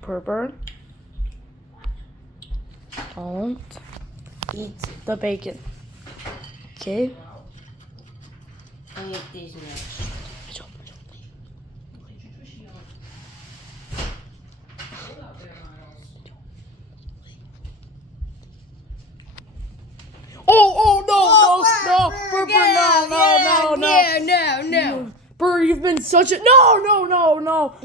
Purple. Don't eat the bacon. Okay? I eat these now. No, Purple, no. No. Burr, you've been such a no.